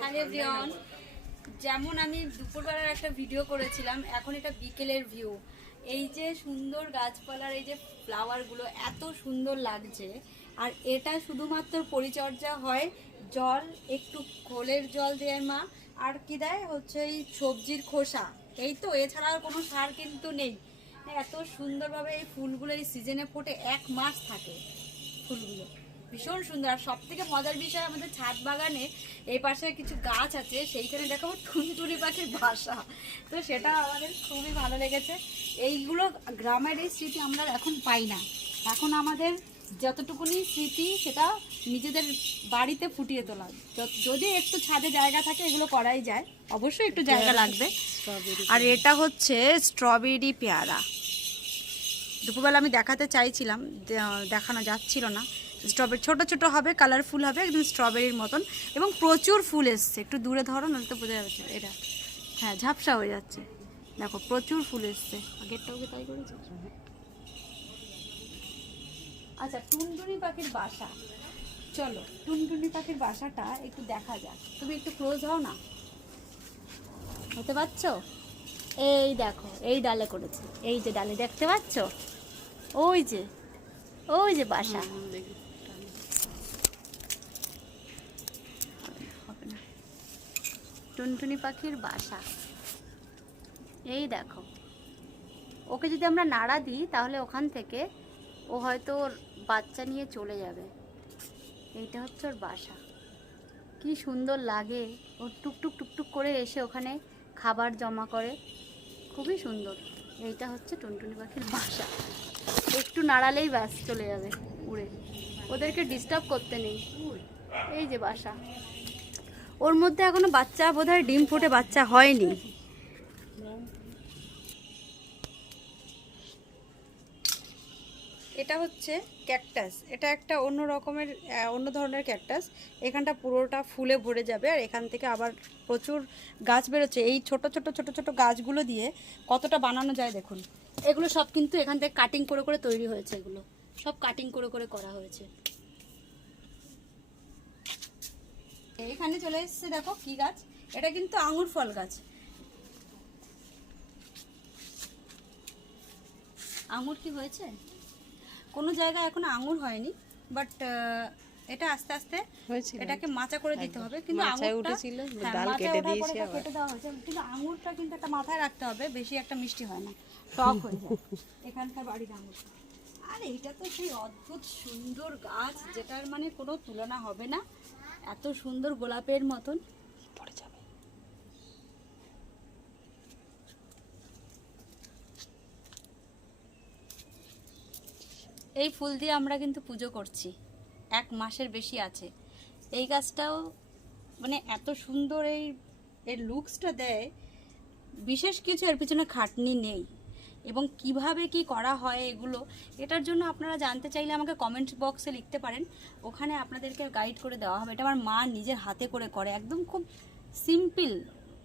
Hello everyone. যেমন আমি দুপুরবেলার একটা ভিডিও করেছিলাম, এখন এটা বিকেলের ভিউ। এই যে সুন্দর গাছপালার এই যে ফ্লাওয়ারগুলো এত সুন্দর লাগছে, আর এটা শুধুমাত্র পরিচর্যা হয় জল, একটু খোলের জল দেয় মা, আর কি দেয় হচ্ছে এই সবজির খোসা। এই তো, এছাড়া কোনো সার কিন্তু নেই। এত সুন্দরভাবে এই ফুলগুলো এই সিজনে ফোটে, এক মাস থাকে ফুলগুলো। ভীষণ সুন্দর। আর সব থেকে মজার বিষয় আমাদের ছাদ বাগানে এই পাশে কিছু গাছ আছে সেইখানে দেখাবো টুনটুনি পাখির বাসা। তো সেটা আমাদের খুবই ভালো লেগেছে। এইগুলো গ্রামের এই স্মৃতি আমরা এখন পাই না। এখন আমাদের যতটুকুনি স্মৃতি সেটা নিজেদের বাড়িতে ফুটিয়ে তোলা। যদি একটু ছাদে জায়গা থাকে এগুলো করাই যায়। অবশ্যই একটু জায়গা লাগবে। আর এটা হচ্ছে স্ট্রবেরি পেয়ারা। দুপুরবেলা আমি দেখাতে চাইছিলাম দেখানো যাচ্ছিল না। স্ট্রবেরি, ছোট ছোট হবে কালারফুল হবে, একদম স্ট্রবেরির মতন। এবং প্রচুর ফুল এসছে। একটু দূরে ধরো, নাহলে তো বোঝা যাচ্ছে এটা। হ্যাঁ ঝাপসা হয়ে যাচ্ছে। দেখো, প্রচুর ফুল এসছে। আগেরটাও কি তাই করেছে? আচ্ছা টুনটুনি পাখির বাসা। চলো, টুনটুনি পাখির বাসাটা একটু দেখা যাক। তুমি একটু ক্লোজ হও না। হতে পারছ এই দেখো, এই ডালে করেছে। এই যে ডালে দেখতে পাচ্ছ? ওই যে ওই যে বাসা হবে না। টুনটুনি পাখির বাসা। এই দেখো। ওকে যদি আমরা নাড়া দিই, তাহলে ওখান থেকে ও হয়তো ওর বাচ্চা নিয়ে চলে যাবে। এইটা হচ্ছে ওর বাসা। কি সুন্দর লাগে। ওর টুকটুক টুকটুক করে এসে ওখানে খাবার জমা করে। খুবই সুন্দর। এইটা হচ্ছে টুনটুনি পাখির বাসা। একটু নাড়ালেই ব্যাস চলে যাবে, উড়ে। ওদেরকে ডিস্টার্ব করতে নেই। এই যে বাসা। ওর মধ্যে এখনও বাচ্চা বোধহয় ডিম ফুটে বাচ্চা হয়নি। এটা হচ্ছে ক্যাকটাস। এটা একটা অন্য রকমের অন্য ধরনের ক্যাকটাস। এখানটা পুরোটা ফুলে ভরে যাবে আর এখান থেকে আবার প্রচুর গাছ বেরোচ্ছে। এই ছোট ছোট ছোট ছোট গাছগুলো দিয়ে কতটা বানানো যায় দেখুন। এগুলো সব কিন্তু এখান থেকে কাটিং করে করে তৈরি হয়েছে এগুলো। সব কাটিং করে করে করা হয়েছে। এখানে চলে এসেছে দেখো কি গাছ। এটা কিন্তু আঙুর ফল গাছ। আঙুর কি হয়েছে? কোনো জায়গায় এখনও আঙুর হয়নি বাট এটা আস্তে আস্তে এটাকে মাচা করে দিতে হবে। কিন্তু উঠেছিল, হ্যাঁ, ডাল কেটে দিয়েছি কেটে দেওয়া হয়েছে। কিন্তু আঙুরটা কিন্তু একটা মাথায় রাখতে হবে বেশি একটা মিষ্টি হয় না। টক হয়ে যায়। এখানকার বাড়ির আঙুর। আর এইটা তো সেই অদ্ভুত সুন্দর গাছ যেটার মানে কোনো তুলনা হবে না। এত সুন্দর গোলাপের মতন। পড়ে যাবে। এই ফুল দিয়ে আমরা কিন্তু পুজো করছি। এক মাসের বেশি আছে। এই গাছটাও মানে এত সুন্দর এই এর লুকসটা দেয়। বিশেষ কিছু এর পিছনে খাটনি নেই। এবং কীভাবে কি করা হয় এগুলো, এটার জন্য আপনারা জানতে চাইলে আমাকে কমেন্ট বক্সে লিখতে পারেন। ওখানে আপনাদেরকে গাইড করে দেওয়া হবে। এটা আমার মা নিজের হাতে করে করে, একদম খুব সিম্পল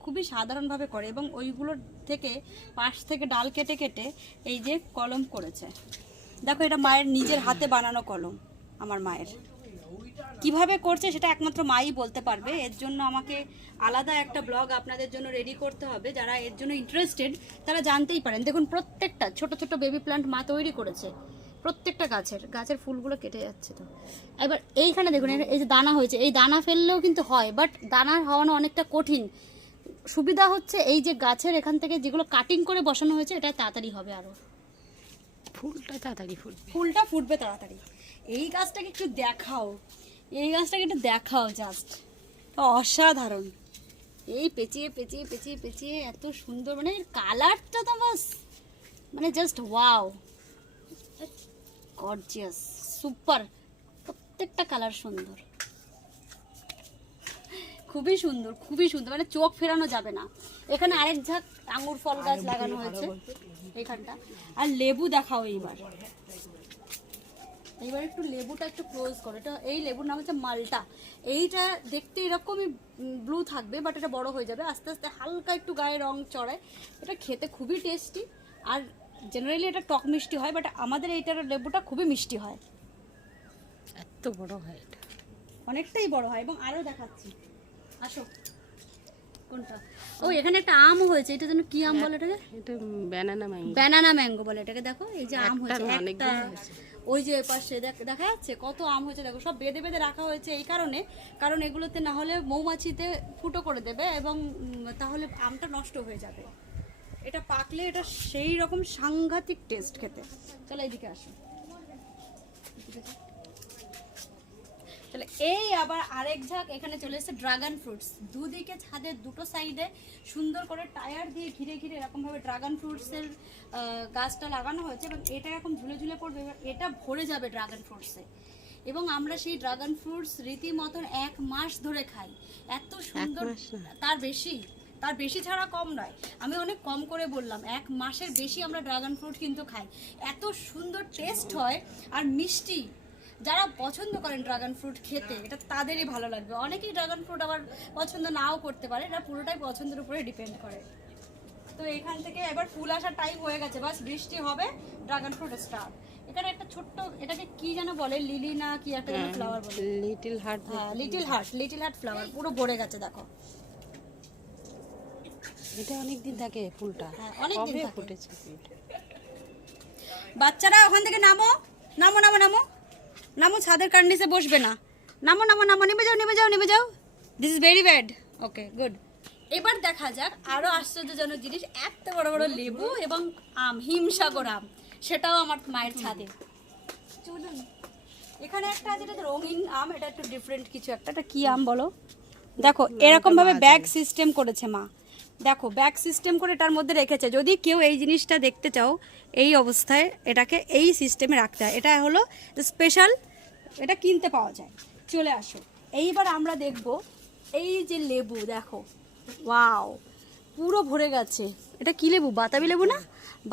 খুবই সাধারণভাবে করে এবং ওইগুলোর থেকে পাশ থেকে ডাল কেটে কেটে এই যে কলম করেছে। দেখো, এটা মায়ের নিজের হাতে বানানো কলম, আমার মায়ের। কীভাবে করছে সেটা একমাত্র মাই বলতে পারবে। এর জন্য আমাকে আলাদা একটা ব্লগ আপনাদের জন্য রেডি করতে হবে। যারা এর জন্য ইন্টারেস্টেড তারা জানতেই পারেন। দেখুন প্রত্যেকটা ছোট ছোট বেবি প্ল্যান্ট মা তৈরি করেছে। প্রত্যেকটা গাছের গাছের ফুলগুলো কেটে যাচ্ছে তো। এবার এইখানে দেখুন এই যে দানা হয়েছে এই দানা ফেললেও কিন্তু হয় বাট দানা হওয়ানো অনেকটা কঠিন। সুবিধা হচ্ছে এই যে গাছের এখান থেকে যেগুলো কাটিং করে বসানো হয়েছে এটা তাড়াতাড়ি হবে আরও ফুলটা তাড়াতাড়ি ফুলবে ফুলটা ফুটবে তাড়াতাড়ি। এই গাছটাকে একটু দেখাও। এই গাছটাকে একটু দেখাও জাস্ট অসাধারণ। এই পেঁচিয়ে পেঁচিয়ে পেঁচিয়ে পেঁচিয়ে এত সুন্দর মানে কালারটা তো বাস মানে জাস্ট ওয়াও গর্জিয়াস সুপার প্রত্যেকটা কালার সুন্দর। খুবই সুন্দর খুবই সুন্দর মানে চোখ ফেরানো যাবে না। এখানে আরেক ঝাঁক আঙুর ফল গাছ লাগানো হয়েছে এখানটা। আর লেবু দেখাও এইবার। এইবার একটু লেবুটা একটু ক্লোজ করো। এটা এই লেবুর নাম হচ্ছে মালটা। এইটা দেখতে এরকমই ব্লু থাকবে বাট এটা বড় হয়ে যাবে। আস্তে আস্তে হালকা একটু গায়ে রং চড়ায়। এটা খেতে খুবই টেস্টি আর জেনারেলি এটা টক মিষ্টি হয় বাট আমাদের এইটার লেবুটা খুবই মিষ্টি হয়। এত বড় হয় এটা। অনেকটাই বড় হয়। এবং আরও দেখাচ্ছি। আসো। কোনটা? ও এখানে একটা আমও হয়েছে। এটা যেন কি আম বলে এটাকে? এটা ব্যানানা ম্যাঙ্গো ব্যানানা ম্যাঙ্গো বলে এটাকে দেখো? এই যে আম হয়েছে একটা। ওই যে পাশে দেখ- দেখা যাচ্ছে? কত আম হয়েছে দেখো সব বেঁধে বেঁধে রাখা হয়েছে এই কারণে। কারণ এগুলোতে না হলে মৌমাছিতে ফুটো করে দেবে এবং তাহলে আমটা নষ্ট হয়ে যাবে। এটা পাকলে এটা সেই রকম সাংঘাতিক টেস্ট খেতে। চলো এইদিকে আসো। এদিকে যাও। তাহলে এই আবার আরেক ঝাঁক এখানে চলে এসেছে ড্রাগন ফ্রুটস দুদিকে ছাদের দুটো সাইডে সুন্দর করে টায়ার দিয়ে ঘিরে ঘিরে এরকমভাবে ড্রাগন ফ্রুটসের গাছটা লাগানো হয়েছে এবং এটা এরকম ঝুলে ঝুলে পড়বে এবার এটা ভরে যাবে ড্রাগন ফ্রুটসে এবং আমরা সেই ড্রাগন ফ্রুটস রীতিমতন এক মাস ধরে খাই। এত সুন্দর তার বেশি তার বেশি ছাড়া কম নয়। আমি অনেক কম করে বললাম এক মাসের বেশি আমরা ড্রাগন ফ্রুট কিন্তু খাই। এত সুন্দর টেস্ট হয় আর মিষ্টি যারা পছন্দ করেন ড্রাগন ফ্রুট খেতে এটা তাদেরই ভালো লাগবে। অনেকেই ড্রাগন ফ্রুট আবার পছন্দ নাও করতে পারে এটা পুরোটাই পছন্দের উপরে ডিপেন্ড করে। তো এখান থেকে এবার ফুল আসার টাইম হয়ে গেছে বাস বৃষ্টি হবে ড্রাগন ফ্রুট স্টার্ট এখানে একটা ছোট্ট এটাকে কি যেন বলে লিলি না কি একটা যেন ফ্লাওয়ার বলে। লিটল হার্ট হ্যাঁ little heart little heart flower পুরো ভরে গেছে দেখো। এটা অনেক দিন থাকে ফুলটা। হ্যাঁ, অনেক দিন। ফুটেছে বাচ্চারা ওখান থেকে নামো নামো নামো নামো। নামো ছাদের কার্নিসে বসবে না। নামো নামো নামো নেমে যাও নেমে যাও নেমে যাও। This is very bad okay good এবার দেখা যাক আরও আশ্চর্যজনক জিনিস এত বড় বড় লেবু এবং আম হিমসাগর আম সেটাও আমার মায়ের ছাদে। চলুন এখানে একটা আছে এটা রঙিন আম এটা একটু ডিফারেন্ট কিছু একটা। এটা কি আম বলো? দেখো এরকম ভাবে ব্যাগ সিস্টেম করেছে মা। দেখো ব্যাগ সিস্টেম করে এটার মধ্যে রেখেছে। যদি কেউ এই জিনিসটা দেখতে চাও এই অবস্থায় এটাকে এই সিস্টেমে রাখতে হয়। এটা হলো স্পেশাল এটা কিনতে পাওয়া যায়। চলে আসো। এইবার আমরা দেখব এই যে লেবু, দেখো। ওয়াও, পুরো ভরে গেছে। এটা কি লেবু? বাতাবি লেবু না?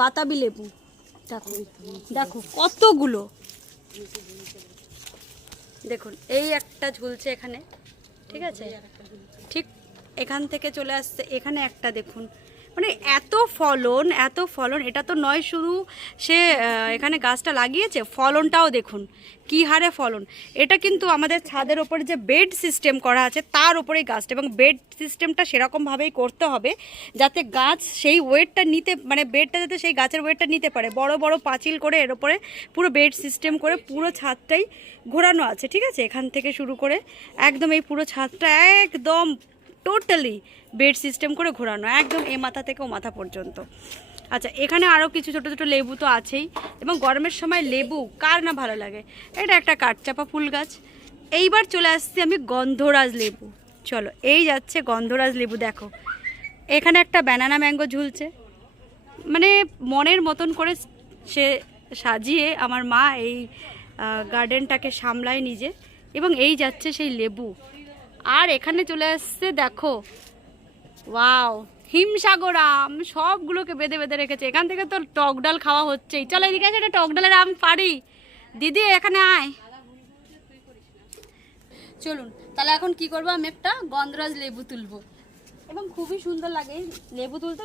বাতাবি লেবু। দেখো দেখো, কতগুলো। দেখুন, এই একটা ঝুলছে এখানে। ঠিক আছে? ঠিক এখান থেকে চলে আসছে। এখানে একটা দেখুন। মানে এত ফলন এত ফলন, এটা তো নয় শুধু সে এখানে গাছটা লাগিয়েছে, ফলনটাও দেখুন, কি হারে ফলন। এটা কিন্তু আমাদের ছাদের ওপরে যে বেড সিস্টেম করা আছে, তার ওপরেই গাছটা, এবং বেড সিস্টেমটা সেরকমভাবেই করতে হবে, যাতে গাছ সেই ওয়েটটা নিতে মানে বেডটা যাতে সেই গাছের ওয়েটটা নিতে পারে। বড় বড় পাঁচিল করে এর ওপরে পুরো বেড সিস্টেম করে পুরো ছাদটাই ঘোরানো আছে, ঠিক আছে? এখান থেকে শুরু করে একদম এই পুরো ছাদটা একদম টোটালি বেড সিস্টেম করে ঘোরানো, একদম এ মাথা থেকে ও মাথা পর্যন্ত। আচ্ছা এখানে আরও কিছু ছোট ছোট লেবু তো আছেই, এবং গরমের সময় লেবু কার না ভালো লাগে? এটা একটা কাঠচাপা ফুল গাছ। এইবার চলে আসছি আমি গন্ধরাজ লেবু। চলো, এই যাচ্ছে গন্ধরাজ লেবু, দেখো। এখানে একটা ব্যানানা ম্যাঙ্গো ঝুলছে। মানে মনের মতন করে সে সাজিয়ে আমার মা এই গার্ডেনটাকে সামলায় নিজে, এবং এই যাচ্ছে সেই লেবু। আর এখানে চলে আসছে, দেখো। ওয়াও হিমসাগর আম সবগুলোকে বেঁধে বেঁধে রেখেছে। এখান থেকে তো টক ডাল খাওয়া হচ্ছেই। চলো এদিকে আছে এটা টক ডালের আম, পারি। দিদি, এখানে আয়। চলুন, তাহলে এখন কি করব আমি একটা গন্ধরাজ লেবু তুলবো। এবং খুবই সুন্দর লাগে লেবু তুলতে।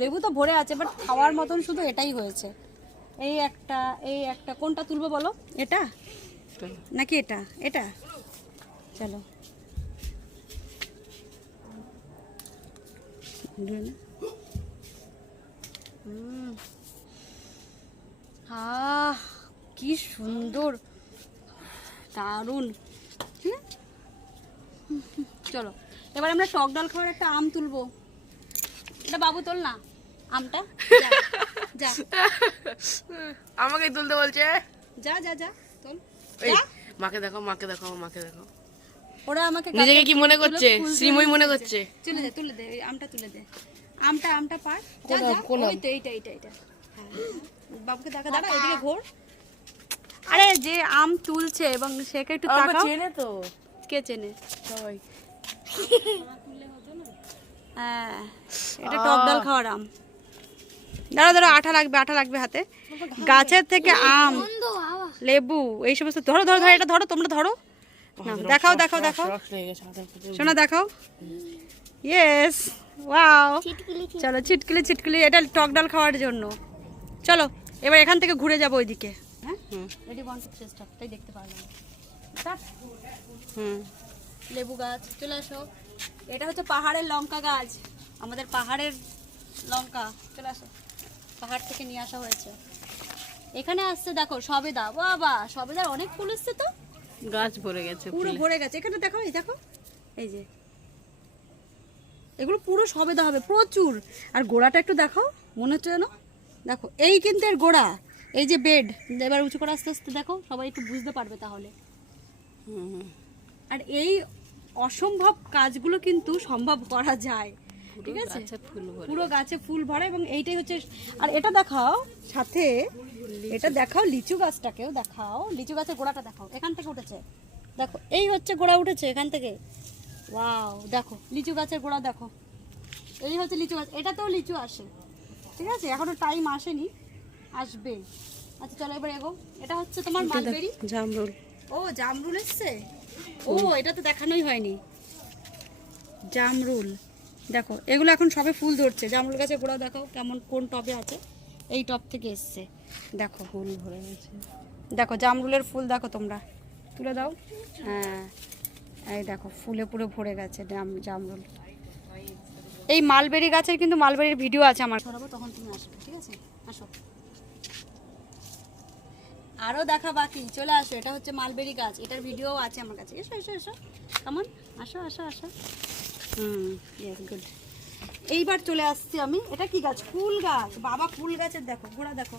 লেবু তো ভরে আছে বাট খাওয়ার মতন শুধু এটাই হয়েছে। এই একটা এই একটা, কোনটা তুলবো বলো? এটা? নাকি এটা? এটা? চলো ধরে নে। হুম। আহ কি সুন্দর দারুণ চলো এবার আমরা টক ডাল খাওয়ার একটা আম তুলবো এটা বাবু তোল না আমটা যা, যা আমাকে তুলতে বলছে যা যা যা তোল মাকে দেখো মাকে দেখো মাকে দেখো ওরা আমাকে নিজেকে কি মনে করছে? শ্রীময়ী মনে করছে? তুলে দে তুলে দে আমটা তুলে দে। আমটা আমটা পার যা যা ওই তো এইটা এইটা এইটা। হ্যাঁ। বাবুকে দেখা দাঁড়া এদিকে ঘোর। আরে যে আম তুলছে এবং সেকে একটু তাকাও। চেনে তো। কে চেনে? সবাই। হ্যাঁ এটা টক ডাল খাওয়ার আম। দাঁড়া দাঁড়া আঠা লাগবে আঠা লাগবে হাতে। গাছের থেকে আম লেবু এই সমস্ত ধরো ধরো ধরো এটা ধরো তোমরা ধরো। না, দেখাও দেখাও দেখাও। শোনা দেখাও। ইয়েস ওয়াও চলো ছিটকিলি ছিটকিলি এটা টক ডাল খাওয়ার জন্য। চলো এবার এখান থেকে ঘুরে যাব ওইদিকে। হ্যাঁ? হুম। Ready one two three start তাই দেখতে পারলাম। হুম। লেবু গাছ চলে আসো। এটা হচ্ছে পাহাড়ের লঙ্কা গাছ। আমাদের পাহাড়ের লঙ্কা। চলে আসো। পাহাড় থেকে নিয়ে আসা হয়েছে। এখানে আসছে দেখো সবেদা। বাবা সবেদার অনেক ফুল এসছে তো। গাছ ভরে গেছে পুরো ভরে গেছে। এখানে দেখো এই দেখো। এই যে। এগুলো পুরো সবেদা হবে প্রচুর। আর গোড়াটা একটু দেখো মনে হচ্ছে যেন দেখো এই কিন্তু এর গোড়া। এই যে বেড এবার উঁচু করে আস্তে আস্তে দেখো সবাই একটু বুঝতে পারবে তাহলে। হুম, আর এই অসম্ভব কাজগুলো কিন্তু সম্ভব করা যায়। ঠিক আছে? ফুল পুরো গাছে ফুল ভরা এবং এইটাই হচ্ছে আর এটা দেখাও সাথে এটা দেখাও লিচু গাছটাকেও দেখাও। লিচু গাছের গোড়াটা দেখাও। এখান থেকে উঠেছে। দেখো এই হচ্ছে গোড়া উঠেছে এখান থেকে। ওয়াও দেখো লিচু গাছের গোড়া দেখো। এই হচ্ছে লিচু গাছ। এটাতেও লিচু আসে। ঠিক আছে? এখনও টাইম আসেনি। আসবে। আচ্ছা চলো এবার এগো। এটা হচ্ছে তোমার মালবেরি। জামরুল। ও জামরুল এসছে? ও এটা তো দেখানোই হয়নি। জামরুল। দেখো এগুলো এখন সবে ফুল ধরছে। জামরুল গাছের গোড়া দেখো কেমন কোন টবে আছে। এই টব থেকে এসছে। দেখো। ফুল ভরে গেছে। দেখো জামরুলের ফুল দেখো তোমরা। তুলে দাও। হ্যাঁ। এই দেখো ফুলে পুরো ভরে গেছে জাম- জামরুল। এই মালবেরি গাছের কিন্তু মালবেরির ভিডিও আছে আমার। সরাবো তখন তুমি আসবে ঠিক আছে? আসো। আরও দেখা বাকি চলে আসো। এটা হচ্ছে মালবেরি গাছ। এটার ভিডিও আছে আমার কাছে। এসো এসো এসো। কেমন আসো আসো আসো। হুম ইয়েস গুড এইবার চলে আসছি আমি। এটা কি গাছ? ফুল গাছ। বাবা ফুল গাছের দেখো ঘোড়া দেখো।